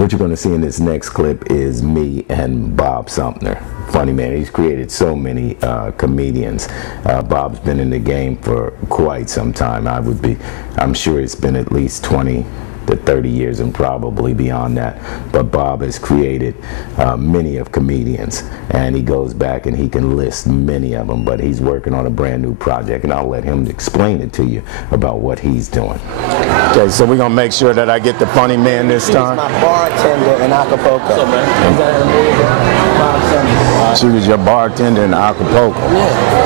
What you're going to see in this next clip is me and Bob Sumner. Funny man, he's created so many comedians. Bob's been in the game for quite some time. I'm sure it's been at least 20 to 30 years and probably beyond that. But Bob has created many of comedians, and he goes back and he can list many of them, but he's working on a brand new project, and I'll let him explain it to you about what he's doing. Okay, so we're gonna make sure that I get the funny man this time. She's my bartender in Acapulco. What's up, man? Bob Sumner. She was your bartender in Acapulco. Yeah.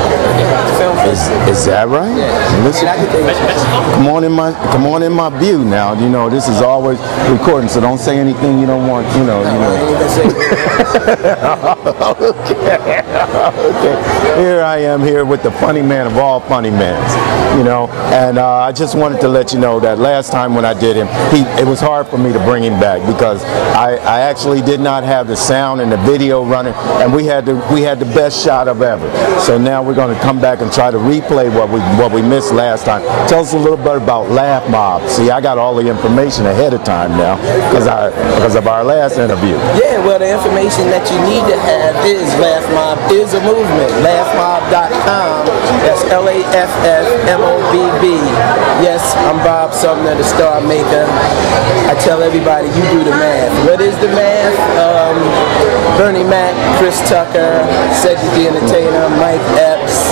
Is that right? Yeah. Listen, come on in my view now. You know, this is always recording, so don't say anything you don't want. You know. Okay. Here I am here with the funny man of all funny mans. You know, and I just wanted to let you know that last time when I did him, it was hard for me to bring him back because I actually did not have the sound and the video running, and we had the best shot of ever. So now we're going to come back and try to replay what we missed last time. Tell us a little bit about Laugh Mob. See, I got all the information ahead of time now because of our last interview. Yeah, well, the information that you need to have is Laugh Mob is a movement. LaughMob.com. That's LAFFMOBB. Yes, I'm Bob Sumner, the star maker. I tell everybody, you do the math. What is the math? Bernie Mac, Chris Tucker, Cedric the Entertainer, Mike Epps,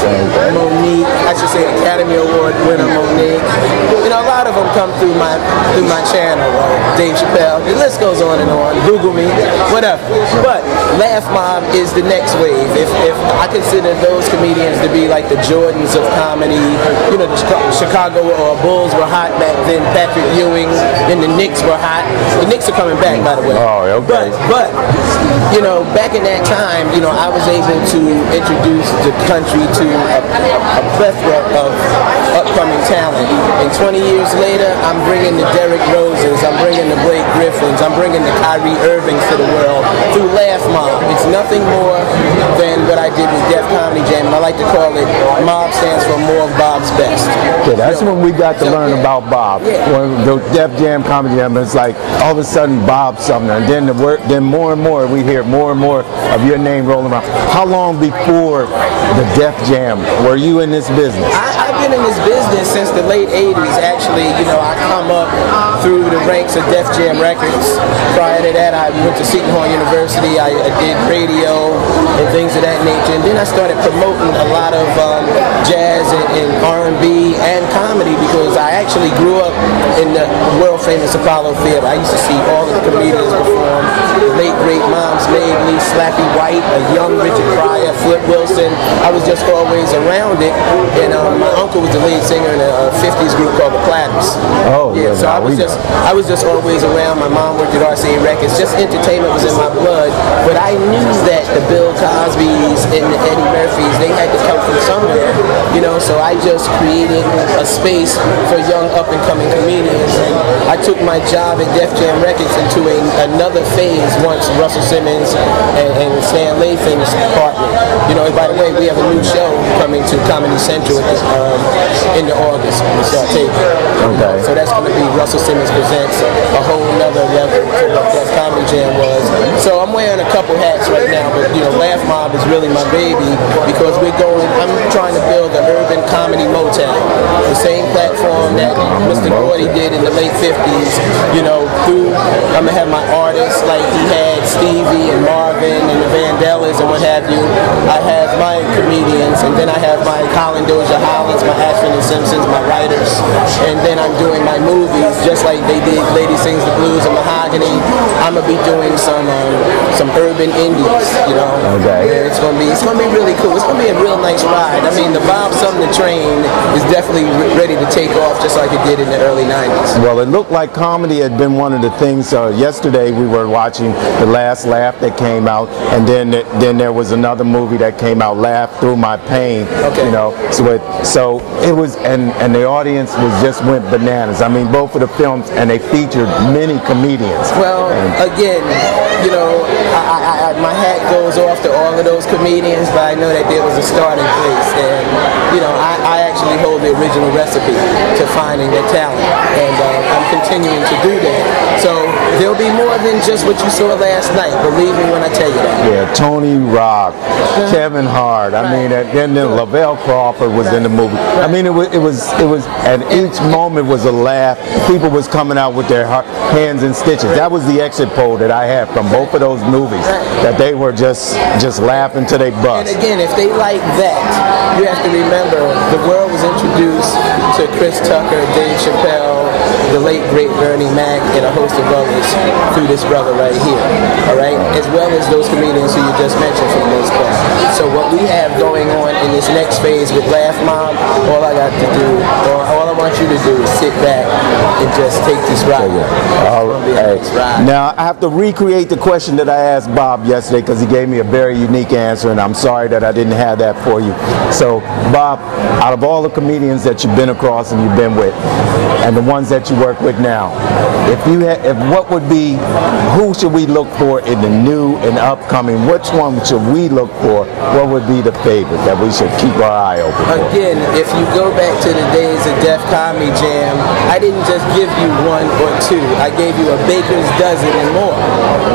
Monique, I should say Academy Award winner Monique. You know, a lot of them come through my channel. Dave Chappelle, the list goes on and on. Google me, whatever. But Laugh Mob is the next wave. If I consider those comedians to be like the Jordans of comedy, you know, the Chicago Bulls were hot back then. Patrick Ewing and the Knicks were hot. The Knicks are coming back, by the way. Oh, okay. But you know, back in that time, you know, I was able to introduce the country to a plethora of upcoming talent. And 20 years later, I'm bringing the Derrick Roses, I'm bringing the Blake Griffins, I'm bringing the Kyrie Irvings to the world through Laugh Mob. It's nothing more than what I did with Def Comedy Jam, and I like to call it MOB stands for More of Bob's Best. Yeah, that's when we got to learn about Bob. Yeah. When the Def Jam Comedy Jam, it's like all of a sudden Bob Sumner, and then more and more we hear more and more of your name rolling around. How long before the Def Jam were you in this business? I've been in this business since the late 80s. Actually, you know, I come up through the ranks of Def Jam Records. Prior to that, I went to Seton Hall University. I did radio and things of that nature. And then I started promoting a lot of jazz and R&B and comedy because I actually grew up in the world-famous Apollo Theater. I used to see all of the comedians perform. The late, great Moms Mabley, Slappy White, a young Richard Pryor, Flip Wilson. I was just always around it. And my uncle was the lead singer in a 50s group called the Platters. Oh, yeah. So I was just always around. My mom worked at RCA Records. Just entertainment was in my blood. But I knew that the Bill Cosbys and the Eddie Murphys, they had to come from somewhere, you know. So I just created a space for young up-and-coming comedians. And I took my job at Def Jam Records into another phase once Russell Simmons and Stan Lathan partnered. You know, and by the way, we have a new show coming to Comedy Central in August. We start taping. Okay. So that's going to be Russell Simmons Presents, a whole nother level to what Def Comedy Jam was. So I'm wearing a couple hats right now, but you know, Laugh Mob is really my baby because I'm trying to build the urban comedy Motown. The same platform that Mr. Gordy did in the late 50s, you know, I'm going to have my artists like he had Stevie and Marvin and the Vandellas and what have you. I have my comedians, and then I have my Colin Dozier Hollands, my Ashton and Simpsons, my writers, and then I'm doing my movies just like they did Lady Sings the Blues and Mahogany. I'm going to be doing some urban indies, you know. Okay. Yeah, it's gonna be really cool. It's gonna be a real nice ride. I mean, the Bob Sumner train is definitely ready to take off, just like it did in the early 90s. Well, it looked like comedy had been one of the things. Yesterday we were watching The Last Laugh that came out, and then there was another movie that came out, Laugh Through My Pain. Okay. You know, so it was, and the audience just went bananas. I mean, both of the films, and they featured many comedians. Well, again, you know, my hat goes off to all of those comedians, but I know that there was a starting place, and you know, I actually hold the original recipe to finding their talent, and I'm continuing to do that. So there'll be more than just what you saw last night. Believe me when I tell you that. Yeah, Tony Rock, Kevin Hart. I mean, and then Lavelle Crawford was in the movie. I mean, it was, and each moment was a laugh. People was coming out with their hands in stitches. That was the exit poll that I had from both of those movies. That they were just laughing till they bust. And again, if they like that, you have to remember the world was introduced to Chris Tucker, Dave Chappelle, the late great Bernie Mac, and a host of others through this brother right here, all right? As well as those comedians who you just mentioned for the most part. So what we have going on in this next phase with Laugh Mob, all I got to do, or all I want you to do is sit back and just take this ride. Now, I have to recreate the question that I asked Bob yesterday because he gave me a very unique answer, and I'm sorry that I didn't have that for you. So, Bob, out of all the comedians that you've been across and you've been with, and the ones that you work with now, what would be, who should we look for in the new and upcoming? Which one should we look for? What would be the favorite that we should keep our eye open for? Again, if you go back to the days of Def Comedy Jam, I didn't just give you one or two. I gave you a baker's dozen and more.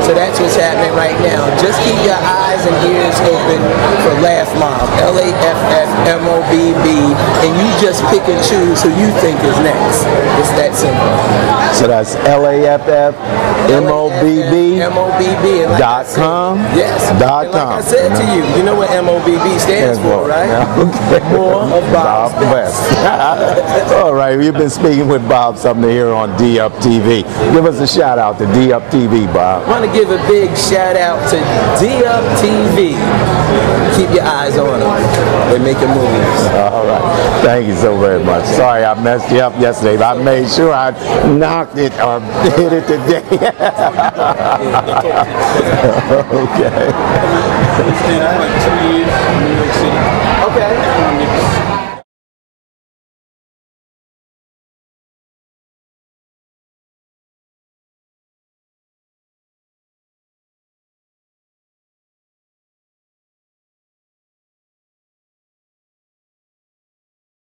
So that's what's happening right now. Just keep your eyes and ears open for Laugh Mob, LAFFMOBB, and you just pick and choose who you think is next. It's that simple. So that's LAFFMOBB.com? Yes. .com. Like I said to you, you know what MOBB stands for, right? Okay. More of Bob's Best. All right, we've been speaking with Bob Sumner here on D-Up TV. Give us a shout out to D-Up TV, Bob. I want to give a big shout out to D-Up TV. Keep your eyes on them. They're making movies. All right. Thank you so very much. Sorry I messed you up yesterday, but I made sure I knocked it or hit it today. Okay. I spent like 2 years in New York City. Okay.